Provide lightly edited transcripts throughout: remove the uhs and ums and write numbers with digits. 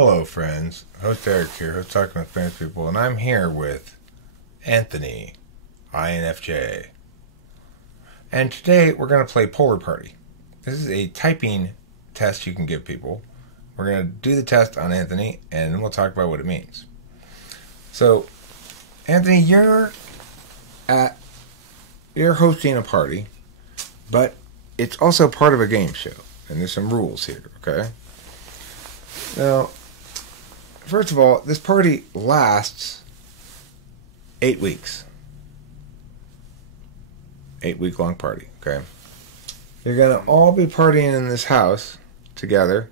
Hello, friends. Host Eric here, host Talking with Famous People, and I'm here with Anthony, INFJ. And today we're going to play PoLR Party. This is a typing test you can give people. We're going to do the test on Anthony, and then we'll talk about what it means. So, Anthony, you're hosting a party, but it's also part of a game show, and there's some rules here, okay? Now, first of all, this party lasts 8 weeks. 8-week-long party, okay? You're going to all be partying in this house together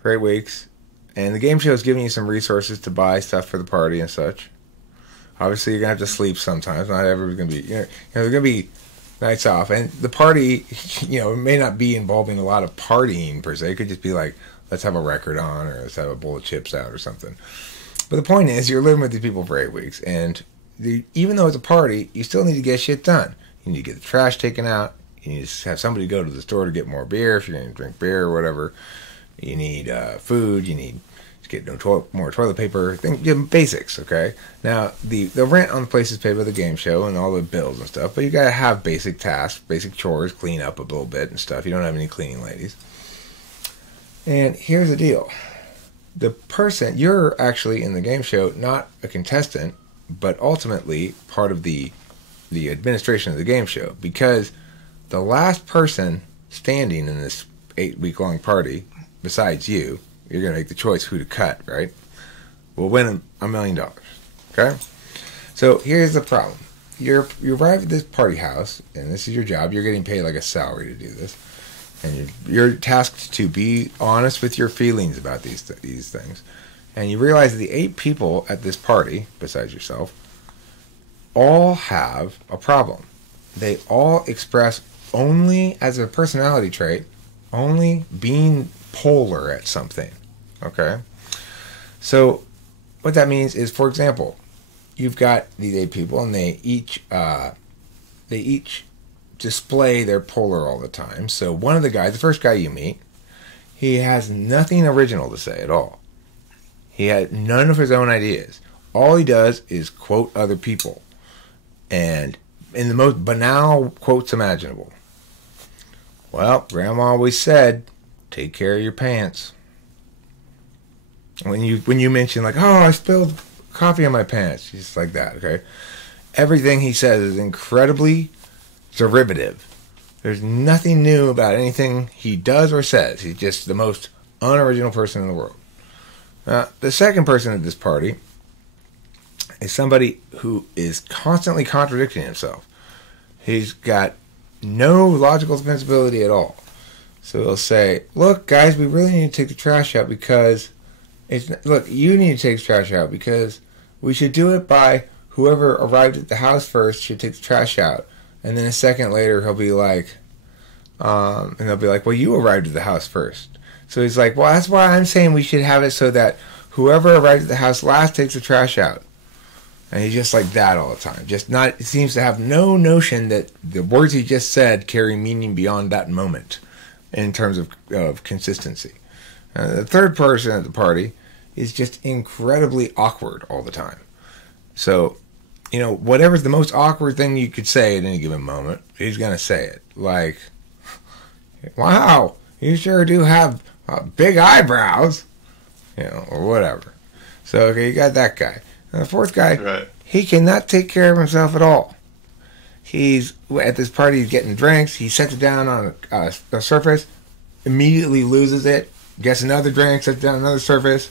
for 8 weeks, and the game show is giving you some resources to buy stuff for the party and such. Obviously, you're going to have to sleep sometimes. Not everyone's going to be, there's going to be nights off. And the party, it may not be involving a lot of partying per se. It could just be like, let's have a record on, or let's have a bowl of chips out or something. But the point is, you're living with these people for 8 weeks, and even though it's a party, you still need to get shit done. You need to get the trash taken out. You need to have somebody go to the store to get more beer if you're going to drink beer or whatever. You need food. You need to get more toilet paper. Basics, okay? Now, the rent on the place is paid by the game show and all the bills and stuff, but you got to have basic tasks, basic chores, clean up a little bit and stuff. You don't have any cleaning ladies. And here's the deal. The person, you're actually in the game show, not a contestant, but ultimately part of the administration of the game show, because the last person standing in this 8-week-long party, besides you, you're going to make the choice who to cut, right? Will win $1 million, okay? So here's the problem. You arrive at this party house, and this is your job. You're getting paid like a salary to do this. And you're tasked to be honest with your feelings about these things. And you realize that the 8 people at this party, besides yourself, all have a problem. They all express only, as a personality trait, only being polar at something. Okay? So, what that means is, for example, you've got these 8 people, and they each display their polar all the time. So one of the guys, the first guy you meet, he has nothing original to say at all. He had none of his own ideas. All he does is quote other people, and in the most banal quotes imaginable. Well, Grandma always said, take care of your pants. When you mention like, oh, I spilled coffee on my pants, he's like that, okay? Everything he says is incredibly derivative. There's nothing new about anything he does or says. He's just the most unoriginal person in the world. The second person at this party is somebody who is constantly contradicting himself. He's got no logical defensibility at all. So he'll say, look, guys, we really need to take the trash out because you need to take the trash out because we should do it by whoever arrived at the house first should take the trash out. And then a second later, he'll be like, and they'll be like, well, you arrived at the house first. So he's like, well, that's why I'm saying we should have it so that whoever arrived at the house last takes the trash out. And he's just like that all the time. He seems to have no notion that the words he just said carry meaning beyond that moment in terms of consistency. The third person at the party is just incredibly awkward all the time. So, whatever's the most awkward thing you could say at any given moment, he's going to say it. Like, wow, you sure do have big eyebrows, or whatever. So, okay, you got that guy. And the fourth guy, right. He cannot take care of himself at all. He's at this party, he's getting drinks, he sets it down on a surface, immediately loses it, gets another drink, sets it down on another surface.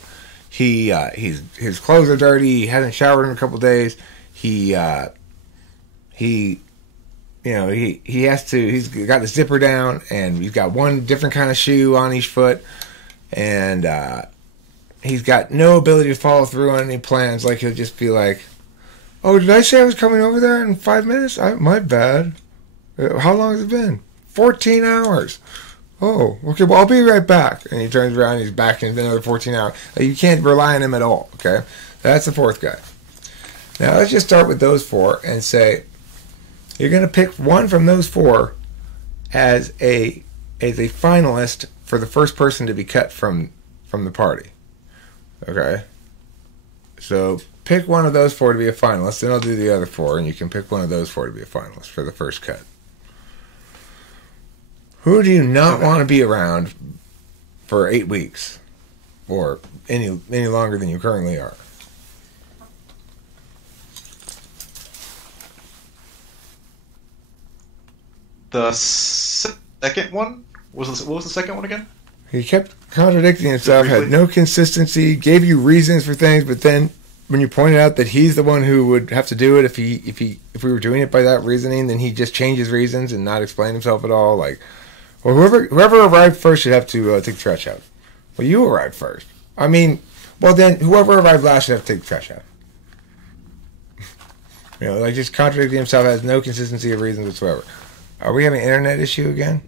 His clothes are dirty, he hasn't showered in a couple days. He's got the zipper down, and he's got one different kind of shoe on each foot, and he's got no ability to follow through on any plans. Like, he'll just be like, oh, did I say I was coming over there in 5 minutes? My bad. How long has it been? 14 hours. Oh, okay, well, I'll be right back. And he turns around, and he's back in another 14 hours. Like, you can't rely on him at all, okay? That's the fourth guy. Now, let's just start with those 4 and say, you're going to pick one from those 4 as a finalist for the first person to be cut from the party. Okay. So pick one of those 4 to be a finalist, then I'll do the other 4, and you can pick one of those 4 to be a finalist for the first cut. Who do you not want to be around for 8 weeks? Or any longer than you currently are? The second one? What was the second one again? He kept contradicting himself, had no consistency, gave you reasons for things, but then when you pointed out that he's the one who would have to do it if we were doing it by that reasoning, then he just changes reasons and not explain himself at all. Like, well, whoever arrived first should have to take the trash out. Well, you arrived first. I mean, well then whoever arrived last should have to take the trash out. You know, like just contradicting himself, has no consistency of reasons whatsoever. Are we having an internet issue again?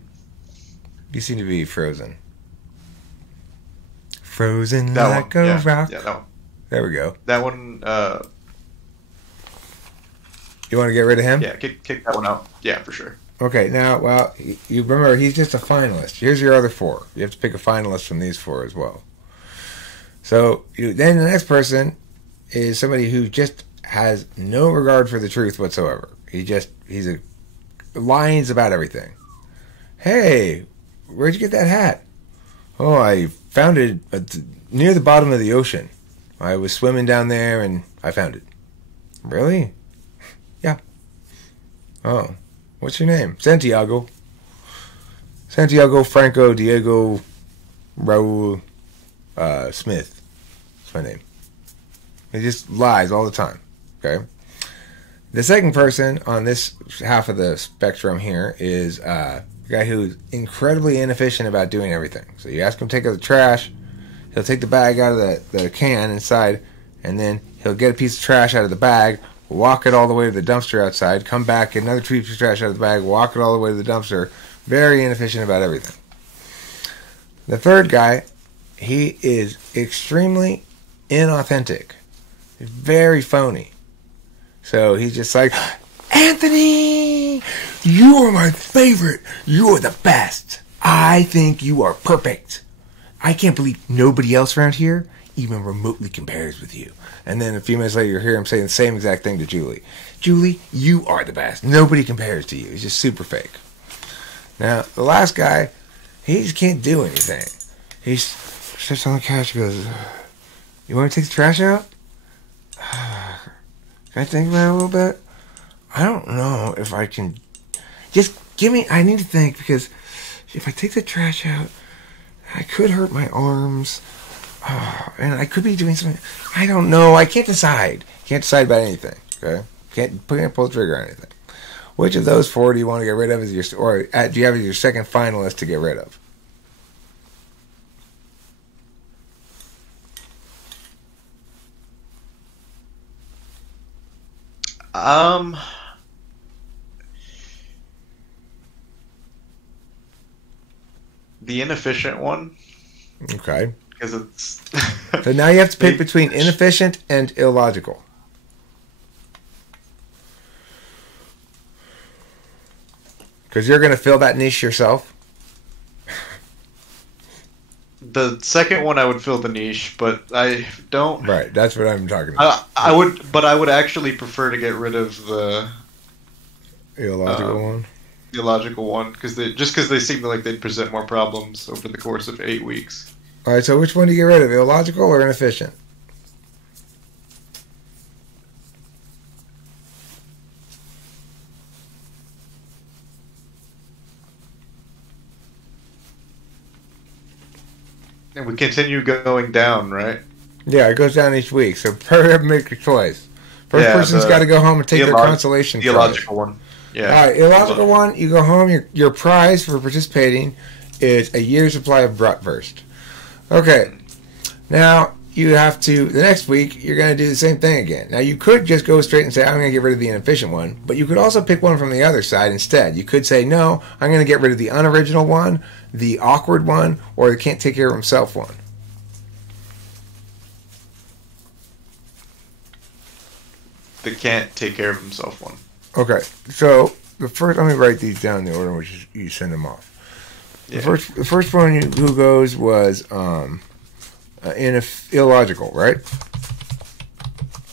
You seem to be frozen. Frozen that like one. a Yeah. rock. Yeah, that one. There we go. That one, You want to get rid of him? yeah, kick that one out. Yeah, for sure. Okay, now, well, you remember, he's just a finalist. Here's your other 4. You have to pick a finalist from these 4 as well. So, then the next person is somebody who just has no regard for the truth whatsoever. He's lying about everything. Hey, where'd you get that hat? Oh, I found it near the bottom of the ocean. I was swimming down there and I found it. Really? Yeah. Oh, what's your name? Santiago. Santiago Franco Diego Raul Smith. That's my name. He just lies all the time. Okay. The second person on this half of the spectrum here is a guy who's incredibly inefficient about doing everything. So you ask him to take out the trash, he'll take the bag out of the can inside, and then he'll get a piece of trash out of the bag, walk it all the way to the dumpster outside, come back, get another piece of trash out of the bag, walk it all the way to the dumpster. Very inefficient about everything. The third guy, he is extremely inauthentic. He's very phony. So he's just like, Anthony, you are my favorite. You are the best. I think you are perfect. I can't believe nobody else around here even remotely compares with you. And then a few minutes later, you hear him saying the same exact thing to Julie. Julie, you are the best. Nobody compares to you. He's just super fake. Now, the last guy, he just can't do anything. He sits on the couch and goes, you want to take the trash out? Can I think about it a little bit? I don't know if I can. Just give me. I need to think, because if I take the trash out, I could hurt my arms. And I could be doing something. I don't know. I can't decide. Can't decide about anything. Okay? Can't pull the trigger on anything. Which of those 4 do you want to get rid of as your, or do you have as your second finalist to get rid of? The inefficient one. Okay. Because it's... So now you have to pick between inefficient and illogical. Because you're going to fill that niche yourself. The second one, I would fill the niche, but I don't... Right, that's what I'm talking about. I would actually prefer to get rid of the... Illogical one? The illogical one, because they seem like they'd present more problems over the course of 8 weeks. Alright, so which one do you get rid of? Illogical or inefficient? And we continue going down, right? Yeah, it goes down each week, so make a choice. First person's got to go home and take their consolation prize. The illogical one. Yeah. Alright, illogical one, you go home, your prize for participating is a year's supply of bratwurst. Okay, now you have to, the next week, you're going to do the same thing again. Now you could just go straight and say, I'm going to get rid of the inefficient one, but you could also pick one from the other side instead. You could say, no, I'm going to get rid of the unoriginal one, the awkward one, or the can't take care of himself one. The can't take care of himself one. Okay, so the first, let me write these down in the order in which you send them off. Yeah. The first one who goes was illogical, right?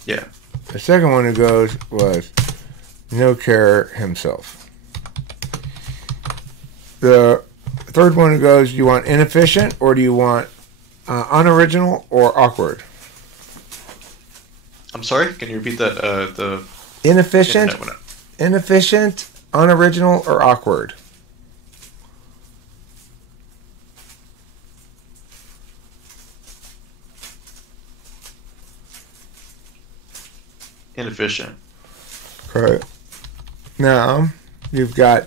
Yeah. The second one who goes was no care himself. The third one who goes, do you want inefficient or do you want unoriginal or awkward? I'm sorry, can you repeat that? The Inefficient, unoriginal, or awkward? Inefficient. Okay. Now, you've got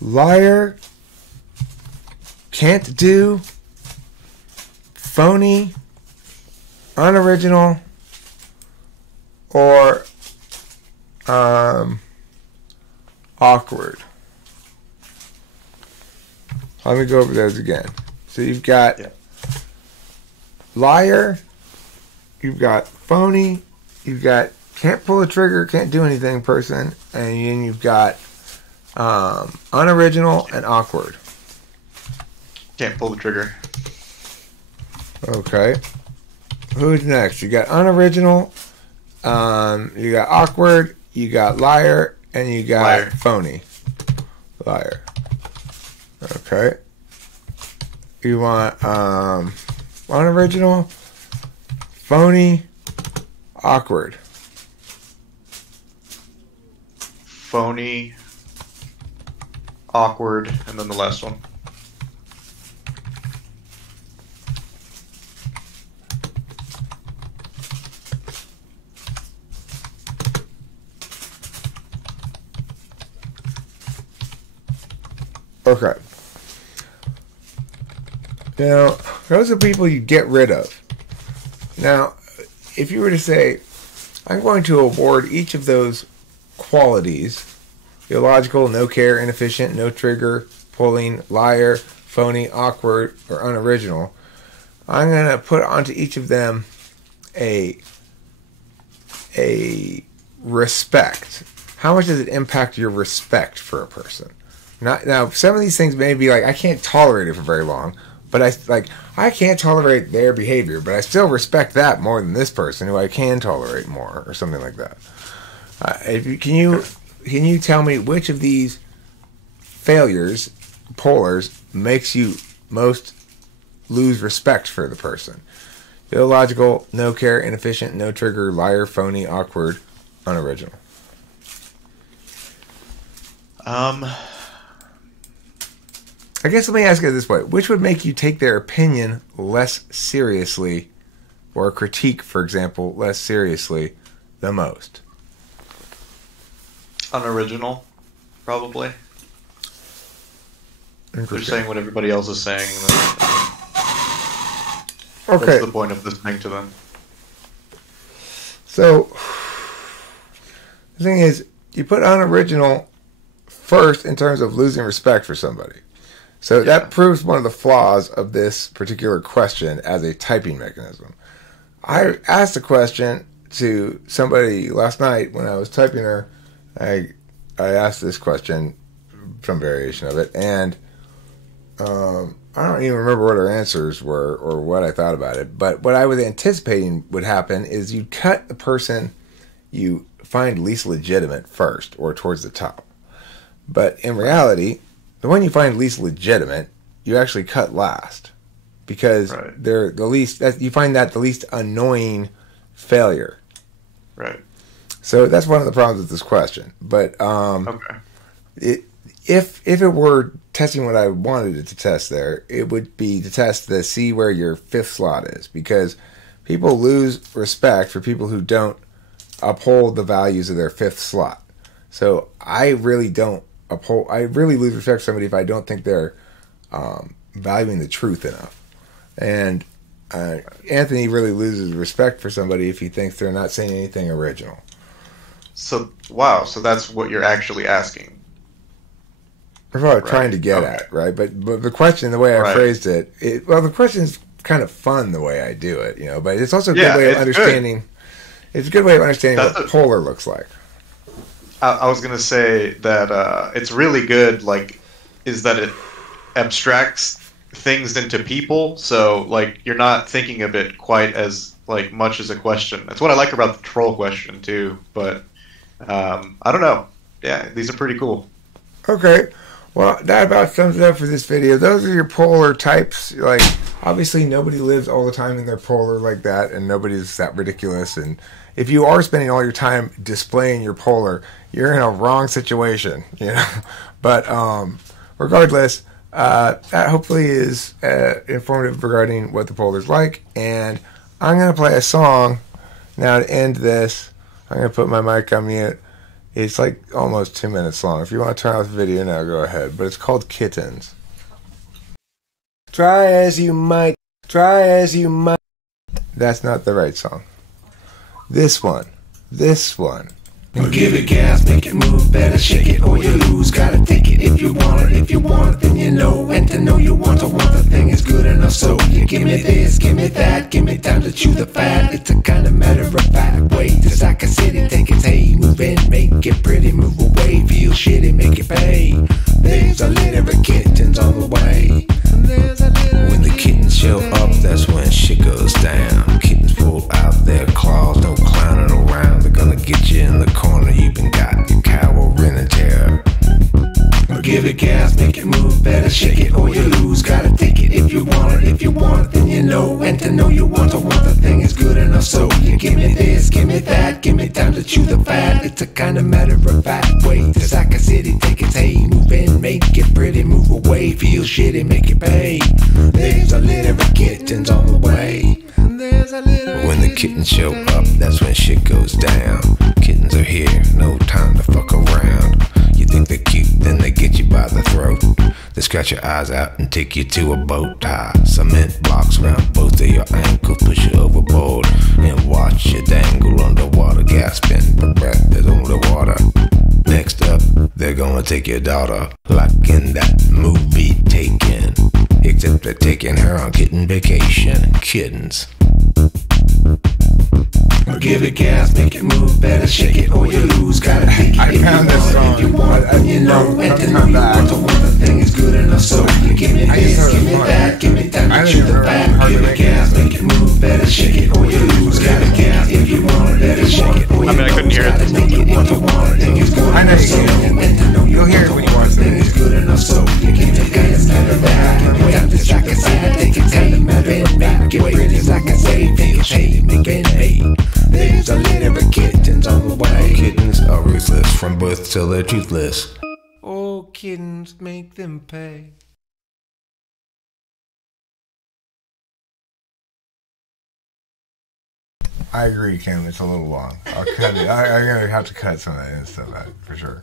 liar, can't do, phony, unoriginal, or awkward. Let me go over those again. So you've got liar, you've got phony, you've got can't pull a trigger, can't do anything person, and then you've got unoriginal and awkward. Can't pull the trigger. Okay. Who's next? You got unoriginal, you got awkward, you got liar, and you got phony. Liar. Okay. You want unoriginal, phony, awkward. Phony, awkward, and then the last one. Okay. Now, those are people you get rid of. Now, if you were to say, I'm going to award each of those qualities, illogical, no care, inefficient, no trigger, pulling, liar, phony, awkward, or unoriginal, I'm going to put onto each of them a respect. How much does it impact your respect for a person? Now, some of these things may be like, I can't tolerate it for very long, but I can't tolerate their behavior, but I still respect that more than this person who I can tolerate more, or something like that. Can you tell me which of these failures, polars, makes you most lose respect for the person? Illogical, no care, inefficient, no trigger, liar, phony, awkward, unoriginal. I guess let me ask it this way. Which would make you take their opinion less seriously, or a critique, for example, less seriously the most? Unoriginal, probably. They're saying what everybody else is saying. Okay. That's the point of listening to them. So, the thing is, you put unoriginal first in terms of losing respect for somebody. So that proves one of the flaws of this particular question as a typing mechanism. I asked a question to somebody last night when I was typing her. I asked this question, some variation of it, and I don't even remember what her answers were or what I thought about it. But what I was anticipating would happen is you cut the person you find least legitimate first or towards the top. But in reality, the one you find least legitimate, you actually cut last because they're the least. You find that the least annoying failure. Right. So that's one of the problems with this question. But if it were testing what I wanted it to test there, it would be to test to see where your fifth slot is, because people lose respect for people who don't uphold the values of their fifth slot. So I really lose respect for somebody if I don't think they're valuing the truth enough. And Anthony really loses respect for somebody if he thinks they're not saying anything original. So, wow, so that's what you're actually asking. That's what I'm trying to get at, right? But the question, the way I phrased it, the question's kind of fun the way I do it, but it's also a good way of understanding. It's a good way of understanding what polar looks like. I was going to say that it's really good, is that it abstracts things into people, so like you're not thinking of it quite as like much as a question. That's what I like about the troll question too. But I don't know. Yeah, these are pretty cool. Okay. Well, that about sums it up for this video. Those are your polar types. Like, obviously, nobody lives all the time in their polar like that, and nobody's that ridiculous. And if you are spending all your time displaying your polar, you're in a wrong situation, you know. But regardless, that hopefully is informative regarding what the polar's like. And I'm gonna play a song now to end this. I'm gonna put my mic on mute. It's like almost 2 minutes long. If you want to turn off the video now, go ahead. But it's called Kittens. Try as you might, try as you might. That's not the right song. This one. This one. Give it gas, make it move, better shake it or you lose. Gotta take it if you want it, if you want it, then you know. And to know you want the thing is good enough. So you give me this, give me that, give me time to chew the fat. It's a kind of matter of fact. Wait, just like a city, take it, hey, move in, make it pretty, move away, feel shitty, make it pay. There's a litter of kittens on the way. When the kittens show up, that's when shit goes down. Kittens pull out their claws, no clowning around. They're gonna get you in the corner, you been got your cower in a chair. Give it gas, make it move, better shake it or you lose. Gotta take it if you want it, if you want it, then you know. And to know you want the thing is good enough. So you give me this, give me that, give me time to chew the fat. It's a kind of matter of fact. Wait, just like a city, take it, hey, move in, make it pretty, move away, feel shitty, make it pay. There's a litter of kittens on the way. When the kittens show up, that's when shit goes down. Kittens are here, no time to fuck around. You think they're cute, then they get you by the throat. They scratch your eyes out and take you to a boat. Tie cement blocks around both of your ankles, push you overboard, and watch you dangle underwater, gasping for breath is underwater. Next up, they're gonna take your daughter, like in that movie Taken. Except they're taking her on kitten vacation. Kittens. Give it gas, make it move, better shake it or you lose. Gotta take it I found this song. if you want it, you know. And to know you want the thing is good enough. So you give me this, give me that, give me time to chew the fat. Give it gas, make it move, better shake it or you lose. Gotta gas if you want it, better shake it or you lose. I mean, I couldn't hear it. Gotta take it if you want it, thing is good I know enough. you So can. and to know You'll hear it when you watch thing is good enough. So you give me gas, matter of that. Wait, I'm just like I said, take it, take it, matter of make it pretty, like I say, feel shady, make it pay. There's a litter of kittens on the way. Kittens are ruthless from birth till they're toothless. Oh, kittens, make them pay. I agree, Kim. It's a little long. I'll cut it. I'm gonna have to cut some of that in stuff out for sure.